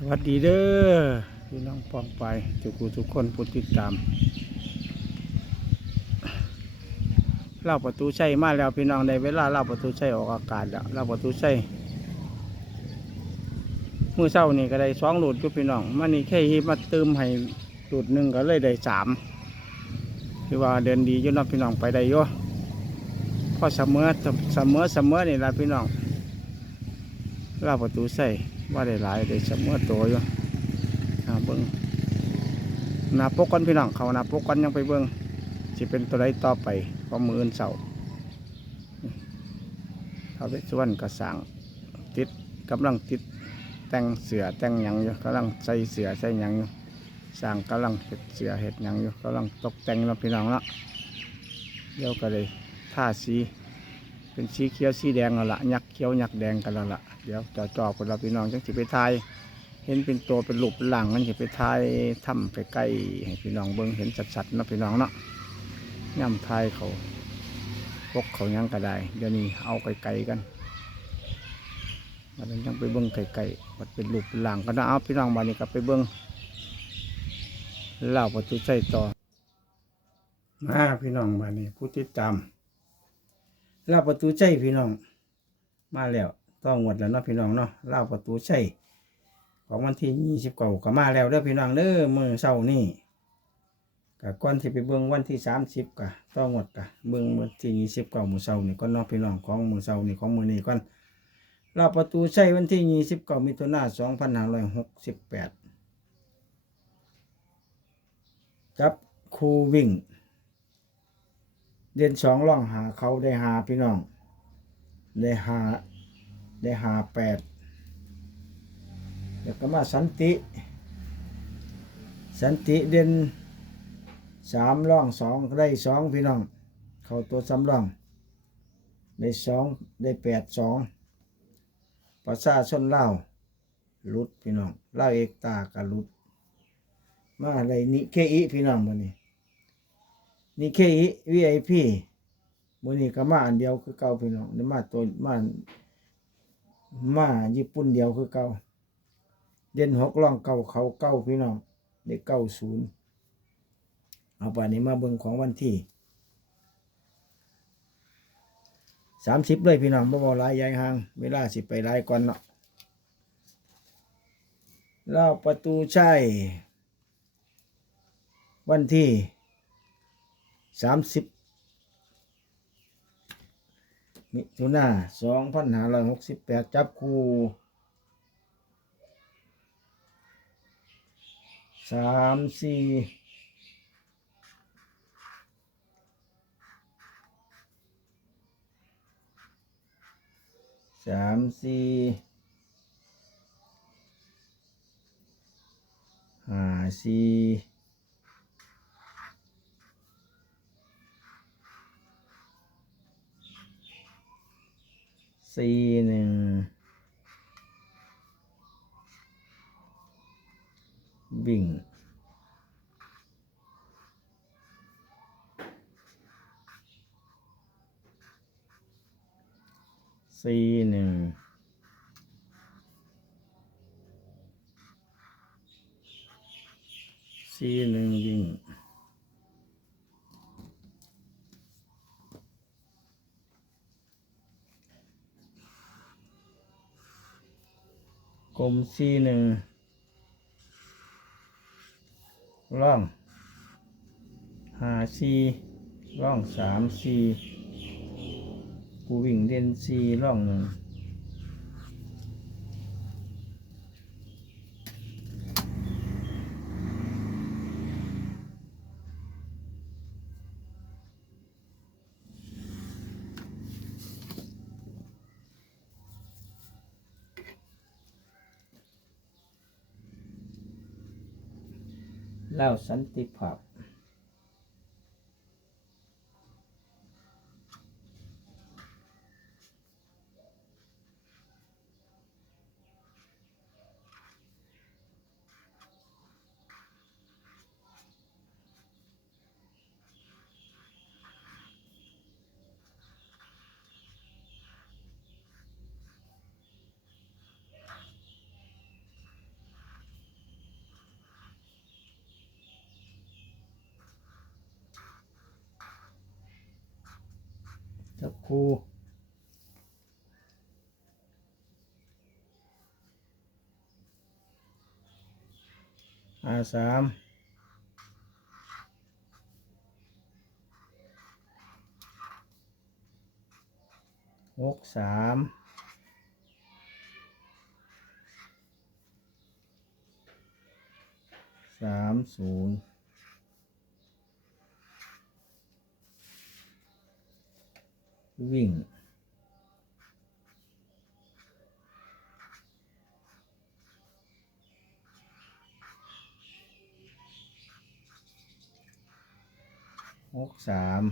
สวัสดีเด้อพี่น้องปองไปทุกูทุกคนผู้ติดตามเล่าประตูใชัยมาแล้วพี่น้องในเวลาเล่าประตูใชัยออกอากาศแล้วเล่าประตูใชัยมือเศร้านี่ก็ได้สองหลุดอยู่พี่น้องมันนี่แค่ฮิมาเติมให้หลุดหนึ่งก็เลยได้สามคือว่าเดินดียู่นพี่น้องไปได้ยู่พอเสมอเสมอเสมอนี่ละพี่น้องเล่าประตูใส่ ว่าได้หลายได้เสมอตัวอยู่หาเบิ้งนาปกกันพี่น้องเขานาปกกันยังไปเบิ้งจะเป็นตัวใดต่อไปขอมืออื่นเสาเขาไปส่วนกระสังติดกำลังติดแต่งเสือแต่งหยังอยู่กำลังใส่เสือใส่หยังอยู่สร้างกำลังเห็ดเสือเห็ดหยังอยู่กำลังตกแต่งแล้วพี่น้องละเดี๋ยวก็เลยท่าสี เป็นสีเขียวสีแดงแล้วละยักษ์เขียวยักษ์แดงกันแล้วละเดี๋ยวจ่อจ่อคนเราพี่น้องจังสิไปทายเห็นเป็นตัวเป็นรูปเป็นหลังมันจะไปทายถ้ำไปใกล้ให้พี่น้องเบิ่งเห็นชัดๆเนาะพี่น้องเนาะย่ำทายเขาพกเขายังก็ได้เดี๋ยวนี้เอาไกลๆกันมันยังไปเบิ่งไกลๆมันเป็นรูปเป็นหลังก็นะเอาพี่น้องบานนี้ก็ไปเบิ่งเล่าประตูใส่ต่อมาพี่น้องบานนี้ผู้ติดตาม ล่าประตูใจพี่น้อง มาแล้วต้องหมดแล้วเนาะพี่น้องเนาะเล่าประตูใช่ของวันที่ยี่สิบเก้าก็มาแล้วเด้อพี่น้องเด้อมือเช้านี่กับก่อนที่ไปเบิ่งวันที่สามสิบกะต้องหมดกะเบิ่งวันที่ยี่สิบเก้ามือเช้านี่ก็นอกพี่น้องของมือเช้านี่ของมือนี่ก่อนรอบประตูใช่วันที่ยี่สิบเก้ามิถุนาสองพันห้าร้อยหกสิบแปดจับคูวิ่ง เดือนสองล่องหาเขาได้หาพี่น้อง ได้หาได้หาแปดแล้วก็มาสันติ สันติเด่นสามร่องสองได้สองพี่น้อง เขาตัวสามร่อง ได้สองได้แปดสองประชาชนเล่าลุดพี่น้องเล่าเอกตากับลุด มาอะไรนิเคอิพี่น้องมือนี้ นิเคอิวีไอพีมือนี้ก็มาอันเดียวคือเก่าพี่น้องนี่มาตัวมามาญี่ปุ่นเดียวคือเก่าเด่นหกล่องเก่าเขาเก้าพี่น้องเด็กเก้าศูนย์เอาป่านนี้มาเบิ่งของวันที่สามสิบเลยพี่น้องบ่บ่หลายยายหางเวลาสิไปหลายก่อนเนาะแล้วประตูใชัยวันที่ สามสิบมิถุนาสองพันห้าร้อยหกสิบแปดจับคู่สามสี่สามสี่ห้าสี่ สี่หนึ่งวิ่งสี่หนึ่งสี่ห กลมซีหนึ่งร่องหาซีร่องสามซีกูวิ่งเด่นซีร่องหนึ่ง แล้วสันติภาพ คู่ห้าสามหกสามสามศูนย์ วิ่ง หกสาม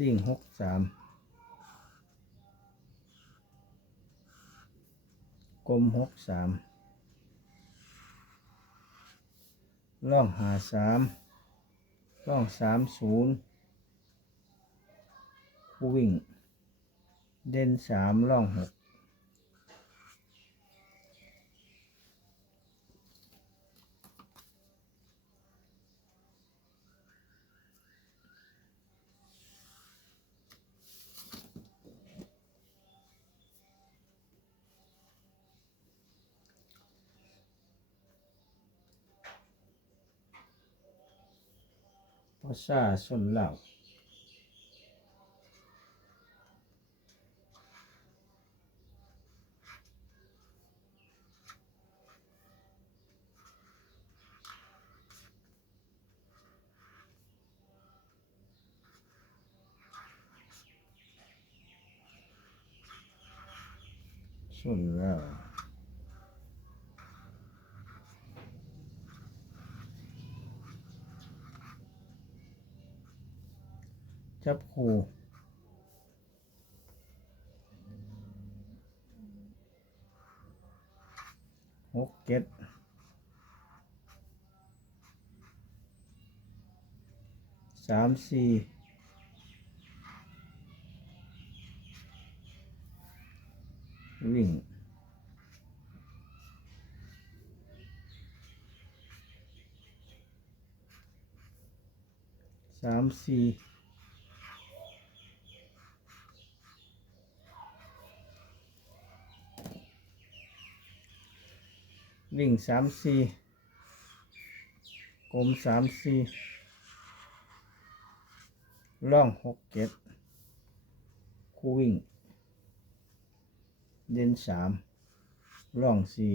วิ่งหกสามกลมหกสาม ล่องหาสามล่องสามศูนย์วิ่ง เด่นสามล่องหก ภาษาชนลาวชนลาว จับคู่หกเจ็ดสามสี่วิ่งสามสี่ วิ่งสามสี่กลมสามสี่ล่องหกเจ็ดคู่วิ่ง เด่นสามล่องสี่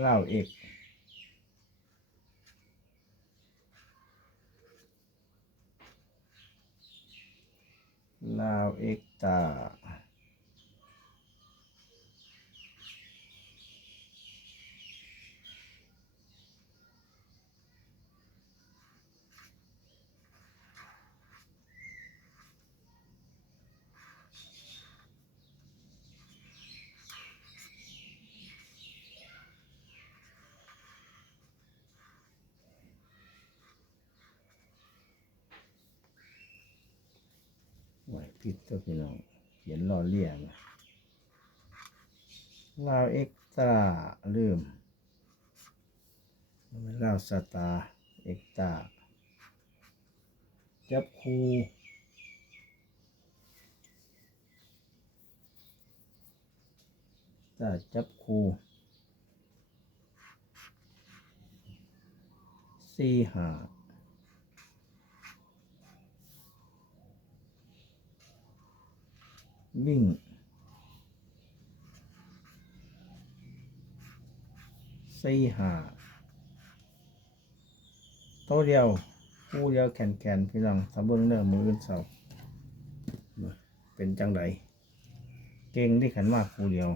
เล่าวเอกลาวเอกตา ผิดตัวพี่น้องเขียนรอเลี่ยงลาวเอ็กตาลืมมันลาวสตาเอ็กตาจับคูตาจับคูสี่หา วิ่ง สี่ห้าตัวเดียวคู่เดียวแขนแขนๆพี่น้องสำเบิงเนื้อมืออื่นเสาเป็นจังไดเก่งที่ขันมากคู่เดียว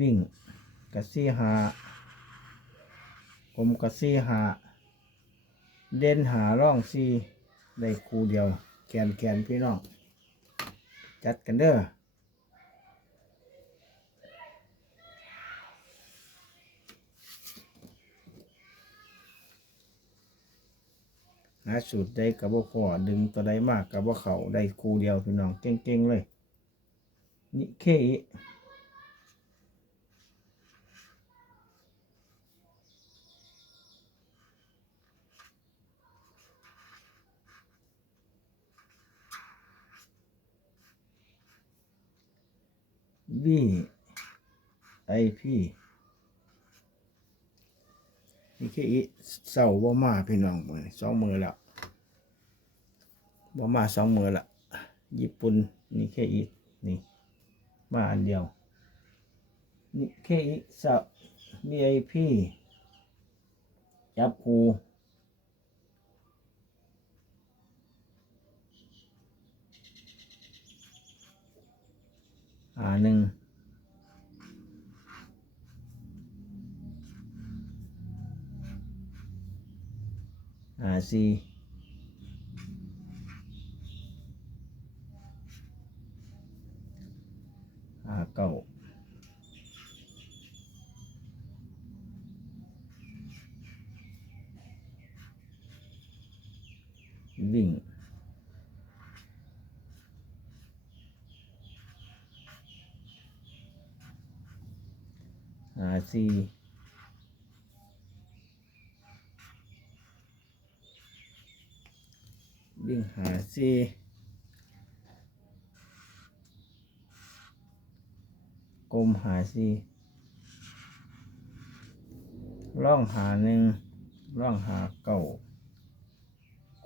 วิ่งกับสี่ห้ากลมกับสี่ห้าเด่นหาร่องสี่ได้คู่เดียวแขนแขนๆพี่น้องัดกันเด้อหาสูตรได้กระบอกพอดึงตัวได้มากกระบอกเขาได้คู่เดียวพี่น้องเก่งๆเลย นี่เค ไอพีนี่เคอิเศร้าบ่มาพี่น้องมือสองมือล้วบ่มาสองมือละญี่ปุ่นนี่เคอินี่มาอันเดียวนี่เคอิสะ VIP จับคูหาหนึ่ง หาสี่หาเก้ วิ่งหาซีกลมหาซีร่องหาหนึ่งร่องหาเก่า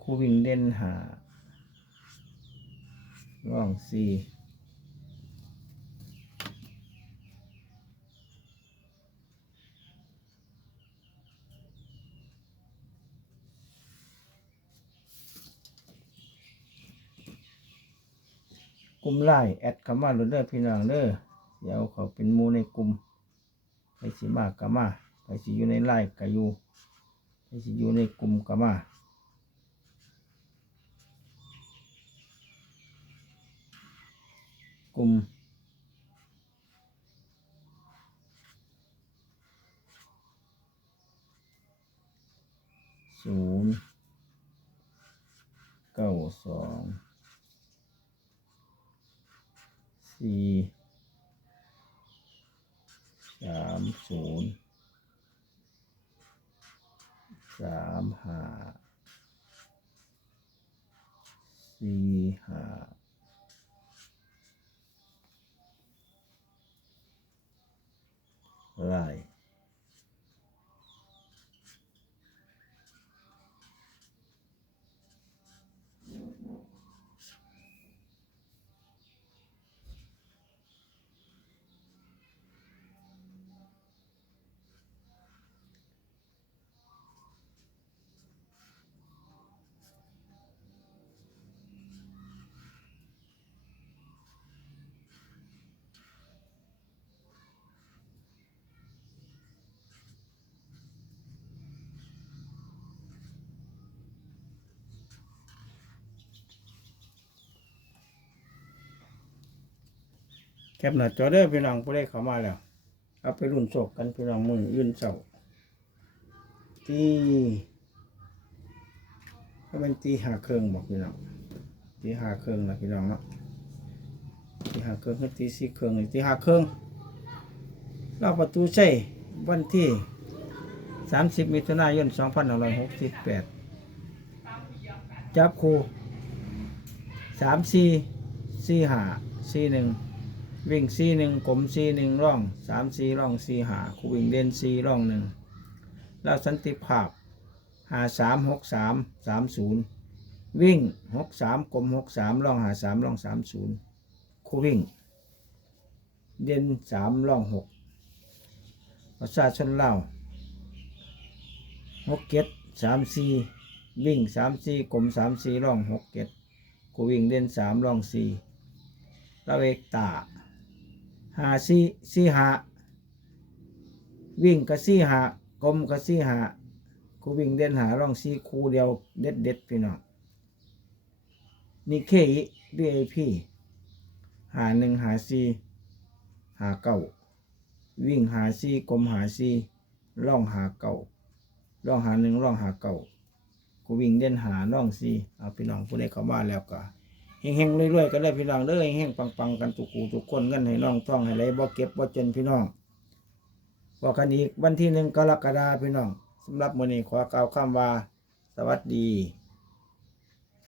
คู่วิ่งเด่นหาร่องซี กลุ่มไล่แอดคำว่าโรเดอร์พี่น้องเด้อเดี๋ยวเขาเป็นมูในกลุ่มไปสิมากกมาไปสิอยู่ในไล่กะอยู่ไปสิอยู่ในกลุ่มกะมากลุ่มศูนย์เก้าสอง สี่สามศูนย์สามห้าสี่ห้าไล แคปหน้าจอเด้อพี่น้องผู้ใดเข้ามาแล้ว เอาไปรุ่นโศกกันพี่น้องมือยื่นเสาที่ก็เป็นตีหาเครื่องบอกพี่น้องตีหาเครื่องนะพี่น้องเนาะตีหาเครื่องคือตีสี่เครื่องตีหาเครื่องเราประตูใช่วันที่สามสิบมิถุนายนสองพันหร้อยหกสิบแปดจับคู่สามสี่สี่หาสี่หนึ่ง วิ่งซีหนึ่งกลมซีหนึ่งร่องสามซีร่องซีหาคู่วิ่งเด่นซีร่องหนึ่งแล้วสันติภาพหาสามหกสามสามศูนย์วิ่งหกสามกลมหกสามร่องหาสามร่องสามศูนย์คู่วิ่ง เด่นสามร่องหกประชาชนเล่าหกเก็ดสามซีวิ่งสามซีกลมสามซีร่องหกเก็ดคู่วิ่งเด่นสามร่องสี่เราเอกตา หาสี่สี่หาวิ่งกับสี่หากลมกับสี่หาคูวิ่งเด่นหาร่องสี่คูเดียวเด็ดเด็ดพี่น้องนี่เคอีบีไอพีหาหนึ่งหาสี่หาเก้าวิ่งหาสี่กลมหาสี่ร่องหาเก้าร่องหาหนึ่งร่องหาเก้าคูกูวิ่งเด่นหาน้องซีเอาพี่น้องผู้ใดเข้ามาแล้วก็ เฮงๆรวยๆกันเลยพี่น้องเด้อเฮงๆปังๆกันทุกกูทุกคนเงินให้น้องท่องให้ไรบ่เก็บบ่จนพี่น้องบอกกันอีกวันที่หนึ่งกรกฎาคมพี่น้องสำหรับมื้อนี้ขอกล่าวคำว่า สวัสดี